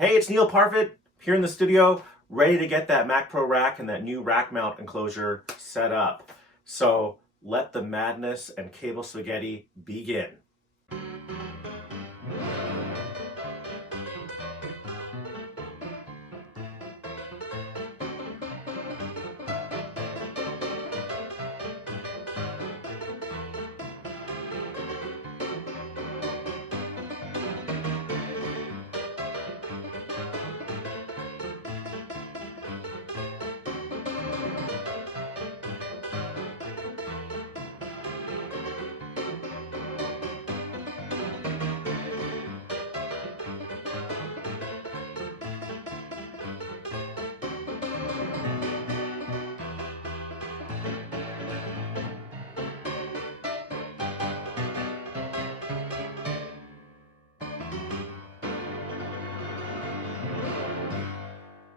Hey, it's Neil Parfit here in the studio, ready to get that Mac Pro rack and that new rack mount enclosure set up. So let the madness and cable spaghetti begin.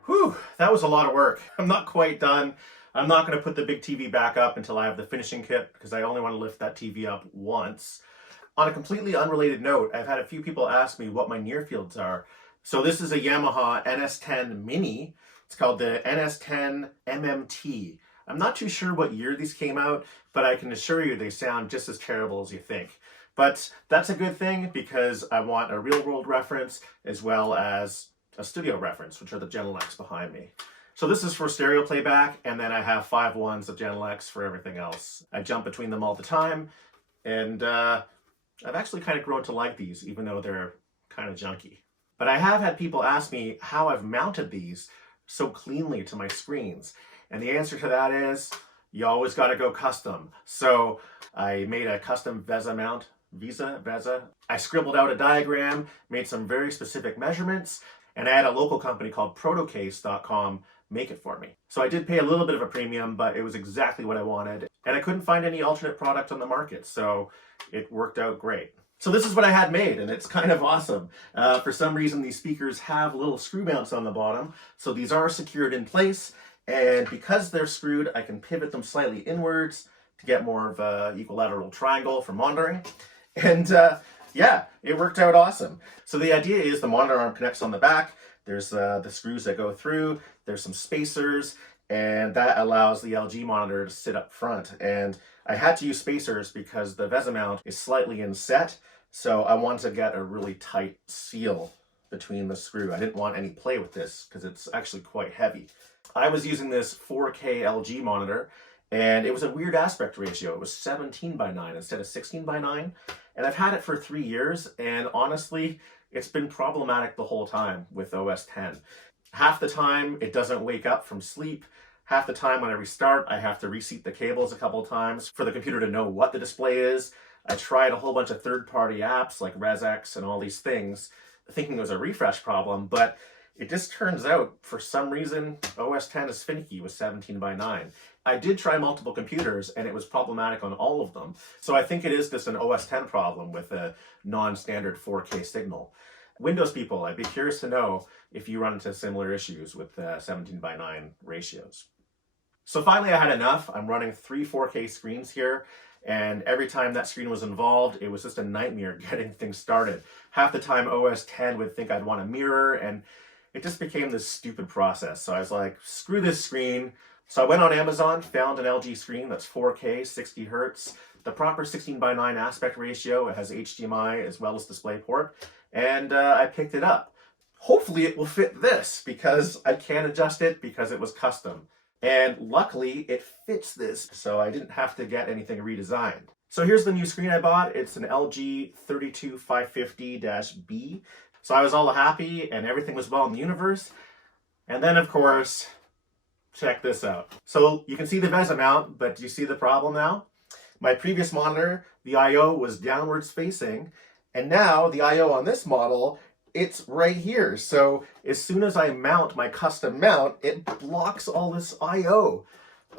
Whew, that was a lot of work. I'm not quite done. I'm not going to put the big TV back up until I have the finishing kit because I only want to lift that TV up once. On a completely unrelated note, I've had a few people ask me what my near fields are. So this is a Yamaha NS10 Mini. It's called the NS10 MMT. I'm not too sure what year these came out, but I can assure you they sound just as terrible as you think. But that's a good thing because I want a real world reference as well as a studio reference, which are the Genelecs behind me. So this is for stereo playback, and then I have 5 ones of Genelecs for everything else. I jump between them all the time, and I've actually kind of grown to like these, even though they're kind of junky. But I have had people ask me how I've mounted these so cleanly to my screens, and the answer to that is, you always got to go custom. So I made a custom VESA mount, VESA. I scribbled out a diagram, made some very specific measurements, and I had a local company called protocase.com make it for me. So I did pay a little bit of a premium, but it was exactly what I wanted. And I couldn't find any alternate product on the market, so it worked out great. So this is what I had made, and it's kind of awesome. For some reason, these speakers have little screw mounts on the bottom, so these are secured in place. And because they're screwed, I can pivot them slightly inwards to get more of an equilateral triangle for monitoring. And yeah, it worked out awesome. So the idea is the monitor arm connects on the back. There's the screws that go through. There's some spacers, and that allows the LG monitor to sit up front. And I had to use spacers because the VESA mount is slightly inset, so I wanted to get a really tight seal between the screw. I didn't want any play with this because it's actually quite heavy. I was using this 4K LG monitor, and it was a weird aspect ratio. It was 17:9 instead of 16:9. And I've had it for 3 years, and honestly, it's been problematic the whole time with OS X. Half the time, it doesn't wake up from sleep. Half the time when I restart, I have to reseat the cables a couple of times for the computer to know what the display is. I tried a whole bunch of third-party apps like ResX and all these things, thinking it was a refresh problem, but it just turns out, for some reason, OS X is finicky with 17:9. I did try multiple computers, and it was problematic on all of them. So I think it is just an OS X problem with a non-standard 4K signal. Windows people, I'd be curious to know if you run into similar issues with 17:9 ratios. So finally, I had enough. I'm running 3 4K screens here, and every time that screen was involved, it was just a nightmare getting things started. Half the time, OS X would think I'd want a mirror, and it just became this stupid process. So I was like, screw this screen. So I went on Amazon, found an LG screen that's 4K, 60 hertz, the proper 16:9 aspect ratio. It has HDMI as well as DisplayPort, and I picked it up. Hopefully it will fit this because I can adjust it because it was custom. And luckily it fits this, so I didn't have to get anything redesigned. So here's the new screen I bought. It's an LG 32550-B. So I was all happy and everything was well in the universe. And then, of course, check this out. So you can see the VESA mount, but do you see the problem now? My previous monitor, the I/O was downwards facing, and now the I/O on this model, it's right here. So as soon as I mount my custom mount, it blocks all this I/O.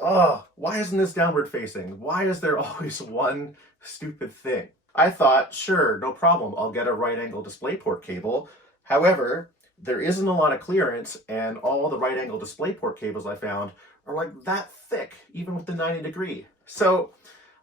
Oh, why isn't this downward facing? Why is there always one stupid thing? I thought, sure, no problem, I'll get a right angle DisplayPort cable. However, there isn't a lot of clearance, and all the right angle DisplayPort cables I found are like that thick, even with the 90°. So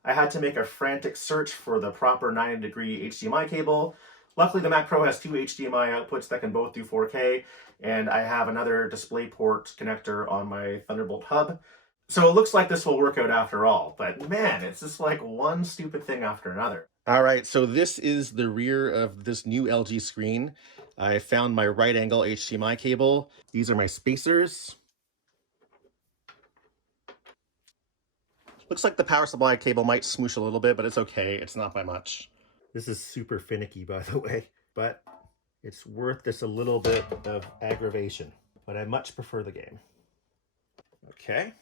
I had to make a frantic search for the proper 90° HDMI cable. Luckily, the Mac Pro has two HDMI outputs that can both do 4K, and I have another DisplayPort connector on my Thunderbolt hub. So it looks like this will work out after all, but man, it's just like one stupid thing after another. All right, so this is the rear of this new LG screen. I found my right angle HDMI cable. These are my spacers. Looks like the power supply cable might smoosh a little bit, but it's okay. It's not by much. This is super finicky, by the way, but it's worth just a little bit of aggravation. But I much prefer the game. Okay,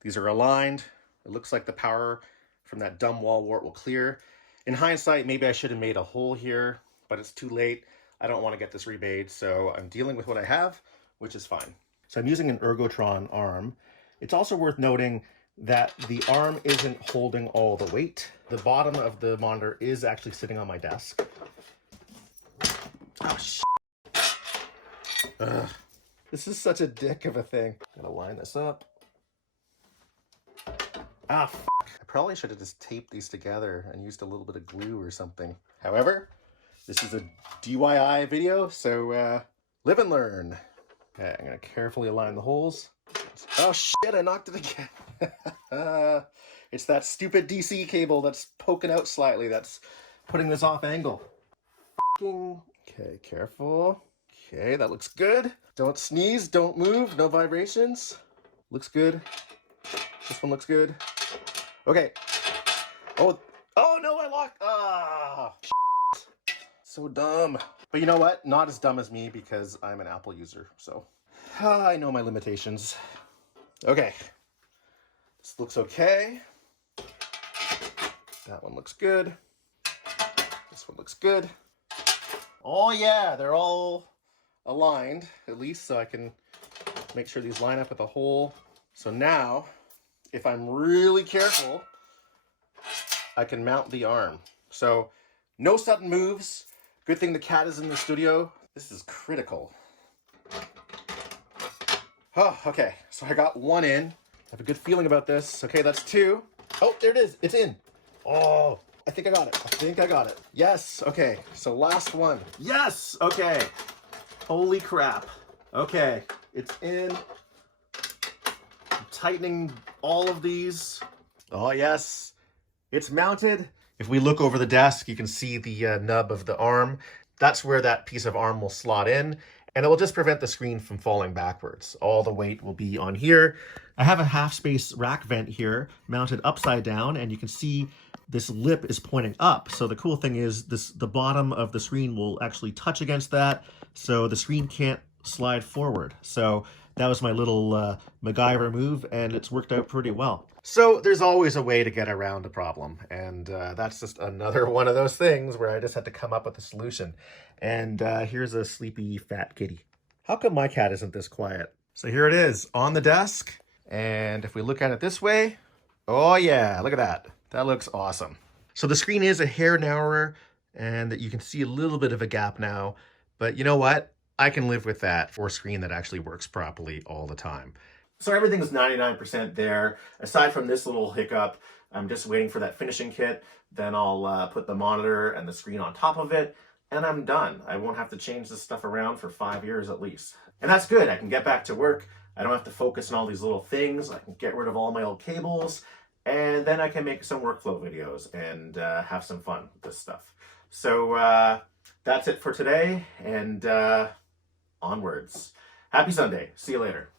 these are aligned. It looks like the power from that dumb wall wart will clear. In hindsight, maybe I should have made a hole here, but it's too late. I don't want to get this remade, so I'm dealing with what I have, which is fine. So I'm using an Ergotron arm. It's also worth noting that the arm isn't holding all the weight. The bottom of the monitor is actually sitting on my desk. Oh, shit. Ugh. This is such a dick of a thing. Gotta line this up. Ah, f***. I probably should have just taped these together and used a little bit of glue or something. However, this is a DIY video, so live and learn. Okay, I'm gonna carefully align the holes. Oh shit, I knocked it again. It's that stupid DC cable that's poking out slightly that's putting this off angle. Okay, careful. Okay, that looks good. Don't sneeze, don't move, no vibrations. Looks good. This one looks good. Okay. Oh no, I locked. Ah, shit. So dumb. But you know what? Not as dumb as me because I'm an Apple user, so I know my limitations. Okay. This looks okay. That one looks good. This one looks good. Oh yeah, they're all aligned, at least, so I can make sure these line up with the hole. So now, if I'm really careful, I can mount the arm. So no sudden moves. Good thing the cat is in the studio. This is critical. Oh, okay, so I got one in. I have a good feeling about this. Okay, that's two. Oh, there it is, it's in. Oh, I think I got it. I think I got it. Yes, okay, so last one. Yes, okay. Holy crap. Okay, it's in. I'm tightening all of these. Oh yes, it's mounted. If we look over the desk, you can see the nub of the arm. That's where that piece of arm will slot in, and it will just prevent the screen from falling backwards. All the weight will be on here. I have a half-space rack vent here mounted upside down, and you can see this lip is pointing up. So the cool thing is the bottom of the screen will actually touch against that, so the screen can't slide forward. So that was my little MacGyver move, and it's worked out pretty well. So there's always a way to get around a problem, and that's just another one of those things where I just had to come up with a solution. And here's a sleepy fat kitty. How come my cat isn't this quiet? So here it is on the desk, and if we look at it this way, oh yeah, look at that. That looks awesome. So the screen is a hair narrower, and that you can see a little bit of a gap now, but you know what? I can live with that for a screen that actually works properly all the time. So everything's 99% there. Aside from this little hiccup, I'm just waiting for that finishing kit. Then I'll put the monitor and the screen on top of it, and I'm done. I won't have to change this stuff around for 5 years at least. And that's good. I can get back to work. I don't have to focus on all these little things. I can get rid of all my old cables, and then I can make some workflow videos and have some fun with this stuff. So that's it for today, and onwards. Happy Sunday. See you later.